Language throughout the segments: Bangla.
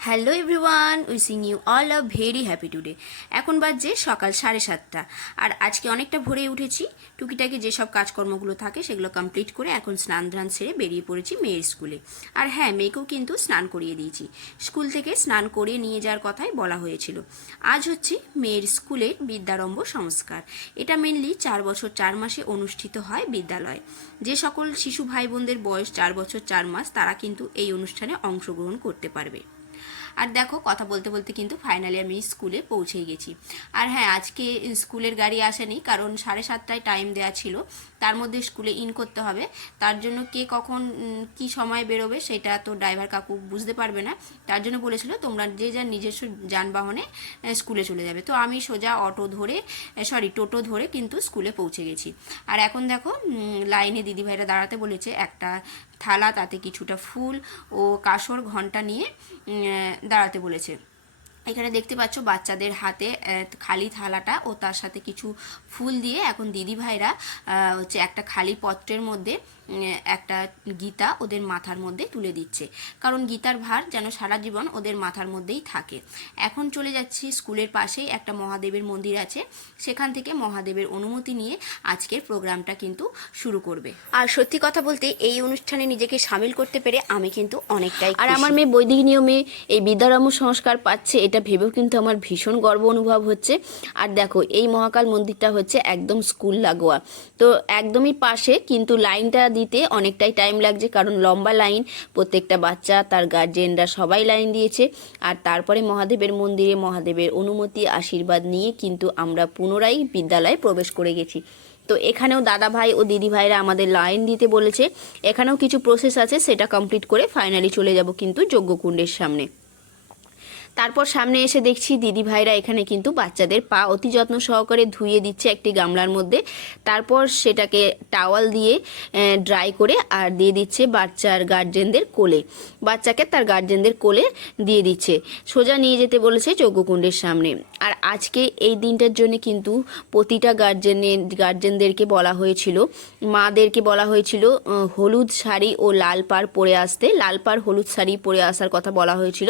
Hello everyone, wishing you all a very happy today. এখন বাজছে সকাল 7:30, আর আজকে অনেকটা ভোরে উঠেছি। টুকিটাকি যেসব কাজকর্মগুলো থাকে সেগুলো কমপ্লিট করে এখন স্নান ধান সেরে বেরিয়ে পড়েছি মেয়ের স্কুলে। আর হ্যাঁ, মেয়েকেও কিন্তু স্নান করিয়ে দিয়েছি। স্কুল থেকে স্নান করিয়ে নিয়ে যাওয়ার কথাই বলা হয়েছিল। আজ হচ্ছে মেয়ের স্কুলের বিদ্যারম্ভ সংস্কার। এটা মেনলি 4 বছর 4 মাসে অনুষ্ঠিত হয় বিদ্যালয়ে। যে সকল শিশু ভাই বোনদের বয়স 4 বছর 4 মাস তারা কিন্তু এই অনুষ্ঠানে অংশগ্রহণ করতে পারবে। আর দেখো, কথা বলতে বলতে কিন্তু ফাইনালি আমি স্কুলে পৌঁছেই গেছি। আর হ্যাঁ, আজকে স্কুলের গাড়ি আসেনি, কারণ 7:30টায় টাইম দেওয়া ছিল, তার মধ্যে স্কুলে ইন করতে হবে। তার জন্য কে কখন কি সময় বেরোবে সেটা তো ড্রাইভার কাকু বুঝতে পারবে না। তার জন্য বলেছিল তোমরা যে যার নিজস্ব যানবাহনে স্কুলে চলে যাবে। তো আমি সোজা টোটো ধরে কিন্তু স্কুলে পৌঁছে গেছি। আর এখন দেখো, লাইনে দিদিভাইরা দাঁড়াতে বলেছে। একটা থালা, তাতে কিছুটা ফুল ও কাঁসর ঘণ্টা নিয়ে দাঁড়াতে বলেছে। এখানে দেখতে পাচ্ছ বাচ্চাদের হাতে খালি থালাটা ও তার সাথে কিছু ফুল দিয়ে এখন দিদিভাইরা হচ্ছে একটা খালি পত্রের মধ্যে একটা গীতা ওদের মাথার মধ্যে তুলে দিচ্ছে, কারণ গীতার ভার যেন সারা জীবন ওদের মাথার মধ্যেই থাকে। এখন চলে যাচ্ছি, স্কুলের পাশেই একটা মহাদেবের মন্দির আছে, সেখান থেকে মহাদেবের অনুমতি নিয়ে আজকের প্রোগ্রামটা কিন্তু শুরু করবে। আর সত্যি কথা বলতে এই অনুষ্ঠানে নিজেকে সামিল করতে পেরে আমি কিন্তু অনেকটাই খুশি। আর আমার মেয়ে বৈদিক নিয়মে এই বিদ্যারম্ভ সংস্কার পাচ্ছে, এটা ভেবেও কিন্তু আমার ভীষণ গর্ব অনুভব হচ্ছে। আর দেখো, এই মহাকাল মন্দিরটা হচ্ছে একদম স্কুল লাগোয়া, তো একদমই পাশে, কিন্তু লাইনটা দিতে অনেকটাই টাইম লাগছে, কারণ লম্বা লাইন। প্রত্যেকটা বাচ্চা, তার গার্জেনরা সবাই লাইন দিয়েছে। আর তারপরে মহাদেবের মন্দিরে মহাদেবের অনুমতি আশীর্বাদ নিয়ে কিন্তু আমরা পুনরায় বিদ্যালয়ে প্রবেশ করে গেছি। তো এখানেও দাদা ভাই ও দিদি ভাইরা আমাদের লাইন দিতে বলেছে। এখানেও কিছু প্রসেস আছে, সেটা কমপ্লিট করে ফাইনালি চলে যাব কিন্তু যজ্ঞকুণ্ডের সামনে। তারপর সামনে এসে দেখছি দিদি ভাইরা এখানে কিন্তু বাচ্চাদের পা অতি যত্ন সহকারে ধুয়ে দিচ্ছে একটি গামলার মধ্যে। তারপর সেটাকে টাওয়াল দিয়ে ড্রাই করে আর দিয়ে দিচ্ছে বাচ্চার গার্জেনদের কোলে। বাচ্চাকে তার গার্জেনদের কোলে দিয়ে দিচ্ছে, সোজা নিয়ে যেতে বলেছে যজ্ঞকুণ্ডের সামনে। আর আজকে এই দিনটার জন্য কিন্তু প্রতিটা গার্জেনদেরকে বলা হয়েছিল, মাদেরকে বলা হয়েছিল হলুদ শাড়ি ও লাল পাড় পরে আসতে, লাল পাড় হলুদ শাড়ি পরে আসার কথা বলা হয়েছিল।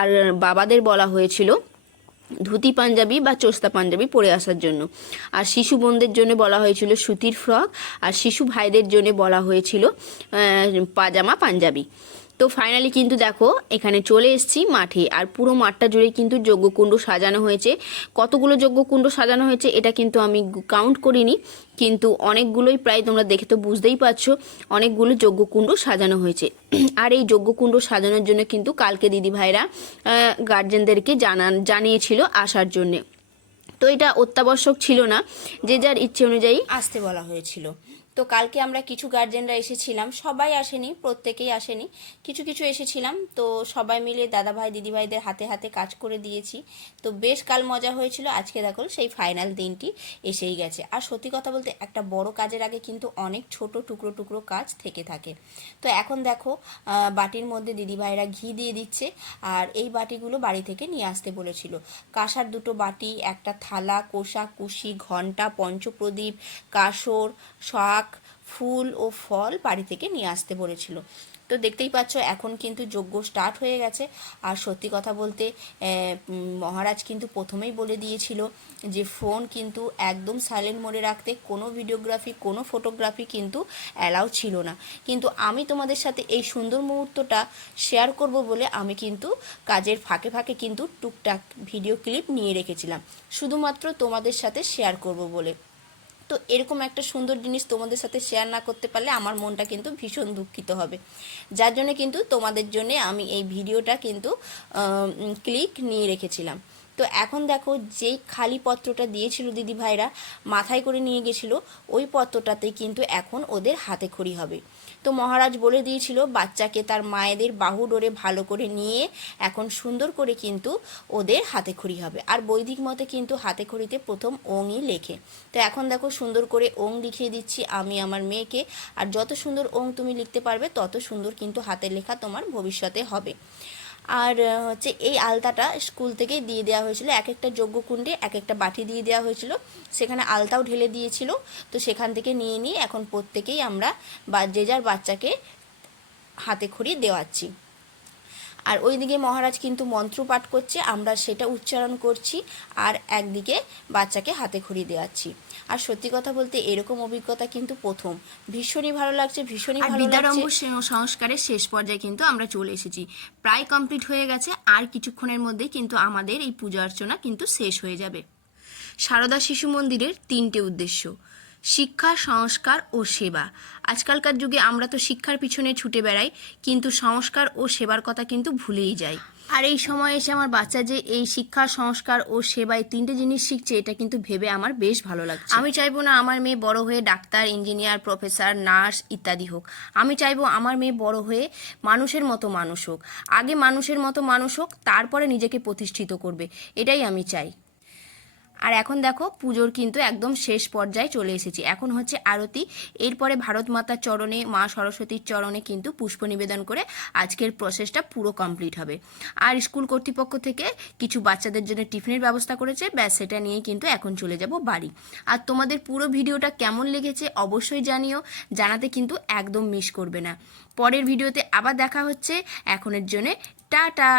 আর বাবাদের বলা হয়েছিল ধুতি পাঞ্জাবি বা চোস্তা পাঞ্জাবি পরে আসার জন্য। আর শিশু বোনদের জন্য বলা হয়েছিল সুতির ফ্রক, আর শিশু ভাইদের জন্য বলা হয়েছিল পাজামা পাঞ্জাবি। তো ফাইনালি কিন্তু দেখো এখানে চলে এসেছি মাঠে, আর পুরো মাঠটা জুড়ে কিন্তু যজ্ঞকুণ্ড সাজানো হয়েছে। কতগুলো যজ্ঞকুণ্ড সাজানো হয়েছে এটা কিন্তু আমি কাউন্ট করিনি, কিন্তু অনেকগুলোই, প্রায় তোমরা দেখে তো বুঝতেই পারছো, অনেকগুলো যজ্ঞকুণ্ড সাজানো হয়েছে। আর এই যজ্ঞকুণ্ড সাজানোর জন্য কিন্তু কালকে দিদিভাইরা গার্জেনদেরকে জানিয়েছিল আসার জন্যে। তো এটা অত্যাবশ্যক ছিল না, যে যার ইচ্ছে অনুযায়ী আসতে বলা হয়েছিল। তো কালকে আমরা কিছু গার্জেনরা এসেছিলাম, সবাই আসেনি, প্রত্যেকেই আসেনি, কিছু কিছু এসেছিলাম। তো সবাই মিলে দাদাভাই দিদিভাইদের হাতে হাতে কাজ করে দিয়েছি। তো বেশ কাল মজা হয়েছিল। আজকে দেখো সেই ফাইনাল দিনটি এসেই গেছে। আর সত্যি কথা বলতে একটা বড় কাজের আগে কিন্তু অনেক ছোট টুকরো টুকরো কাজ থেকে থাকে। তো এখন দেখো বাটির মধ্যে দিদিভাইরা ঘি দিয়ে দিচ্ছে, আর এই বাটিগুলো বাড়ি থেকে নিয়ে আসতে বলেছিল। কাঁসার দুটো বাটি, একটা থালা, কোষা, কুশি, ঘণ্টা, পঞ্চপ্রদীপ, কাঁসর, শাক, ফুল ও ফল বাড়ি থেকে নিয়ে আসতে বলেছিল। তো দেখতেই পাচ্ছ এখন কিন্তু যজ্ঞ স্টার্ট হয়ে গেছে। আর সত্যি কথা বলতে মহারাজ কিন্তু প্রথমেই বলে দিয়েছিল যে ফোন কিন্তু একদম সাইলেন্ট মোডে রাখতে, কোনো ভিডিওগ্রাফি কোনো ফটোগ্রাফি কিন্তু অ্যালাউ ছিল না। কিন্তু আমি তোমাদের সাথে এই সুন্দর মুহূর্তটা শেয়ার করব বলে আমি কিন্তু কাজের ফাঁকে ফাঁকে কিন্তু টুকটাক ভিডিও ক্লিপ নিয়ে রেখেছিলাম, শুধুমাত্র তোমাদের সাথে শেয়ার করব বলে। তো এরকম একটা সুন্দর জিনিস তোমাদের সাথে শেয়ার না করতে পারলে আমার মনটা কিন্তু ভীষণ দুঃখিত হবে, যার জন্য কিন্তু তোমাদের জন্য আমি এই ভিডিওটা কিন্তু ক্লিক নিয়ে রেখেছিলাম। তো এখন দেখো, যেই খালি পত্রটা দিয়েছিল দিদিভাইরা মাথায় করে নিয়ে গেছিলো, ওই পত্রটাতেই কিন্তু এখন ওদের হাতে খড়ি হবে। তো মহারাজ বলে দিয়েছিল বাচ্চাকে তার মায়েদের বাহু ডোরে ভালো করে নিয়ে এখন সুন্দর করে কিন্তু ওদের হাতে খড়ি হবে। আর বৈদিক মতে কিন্তু হাতে খড়িতে প্রথম ওংই লেখে। তো এখন দেখো সুন্দর করে ওং লিখিয়ে দিচ্ছি আমি আমার মেয়েকে। আর যত সুন্দর ওং তুমি লিখতে পারবে তত সুন্দর কিন্তু হাতের লেখা তোমার ভবিষ্যতে হবে। আর হচ্ছে এই আলতাটা স্কুল থেকেই দিয়ে দেওয়া হয়েছিল, এক একটা যজ্ঞকুণ্ডে এক একটা বাটি দিয়ে দেওয়া হয়েছিল, সেখানে আলতাও ঢেলে দিয়েছিল। তো সেখান থেকে নিয়ে নিয়ে এখন প্রত্যেকেই আমরা বা যে যার বাচ্চাকে হাতে খড়ি দেওয়াচ্ছি। আর ওইদিকে মহারাজ কিন্তু মন্ত্র পাঠ করছে, আমরা সেটা উচ্চারণ করছি, আর একদিকে বাচ্চাকে হাতে খড়ি দেওয়াচ্ছি। আর সত্যি কথা বলতে এরকম অভিজ্ঞতা কিন্তু প্রথম, ভীষণই ভালো লাগছে, ভীষণই ভালো লাগছে। বিদ্যারম্ভ সংস্কারের শেষ পর্যায়ে কিন্তু আমরা চলে এসেছি, প্রায় কমপ্লিট হয়ে গেছে। আর কিছুক্ষণের মধ্যেই কিন্তু আমাদের এই পূজা অর্চনা কিন্তু শেষ হয়ে যাবে। সারদা শিশু মন্দিরের 3টে উদ্দেশ্য: শিক্ষা, সংস্কার ও সেবা। আজকালকার যুগে আমরা তো শিক্ষার পিছনে ছুটে বেড়াই, কিন্তু সংস্কার ও সেবার কথা কিন্তু ভুলেই যাই। আর এই সময় এসে আমার বাচ্চা যে এই শিক্ষা, সংস্কার ও সেবায় 3টে জিনিস শিখছে, এটা কিন্তু ভেবে আমার বেশ ভালো লাগছে। আমি চাইবো না আমার মেয়ে বড় হয়ে ডাক্তার, ইঞ্জিনিয়ার, প্রফেসর, নার্স ইত্যাদি হোক। আমি চাইবো আমার মেয়ে বড় হয়ে মানুষের মতো মানুষ হোক। আগে মানুষের মতো মানুষ হোক, তারপরে নিজেকে প্রতিষ্ঠিত করবে, এটাই আমি চাই। আর এখন দেখো পুজোর কিন্তু একদম শেষ পর্যায়ে চলে এসেছি। এখন হচ্ছে আরতি, এরপরে ভারত মাতার চরণে, মা সরস্বতীর চরণে কিন্তু পুষ্প নিবেদন করে আজকের প্রসেসটা পুরো কমপ্লিট হবে। আর স্কুল কর্তৃপক্ষ থেকে কিছু বাচ্চাদের জন্য টিফিনের ব্যবস্থা করেছে, ব্যাস সেটা নিয়েই কিন্তু এখন চলে যাব বাড়ি। আর তোমাদের পুরো ভিডিওটা কেমন লেগেছে অবশ্যই জানিও, জানাতে কিন্তু একদম মিস করবে না। পরের ভিডিওতে আবার দেখা হচ্ছে, এখনের জন্যে টাটা।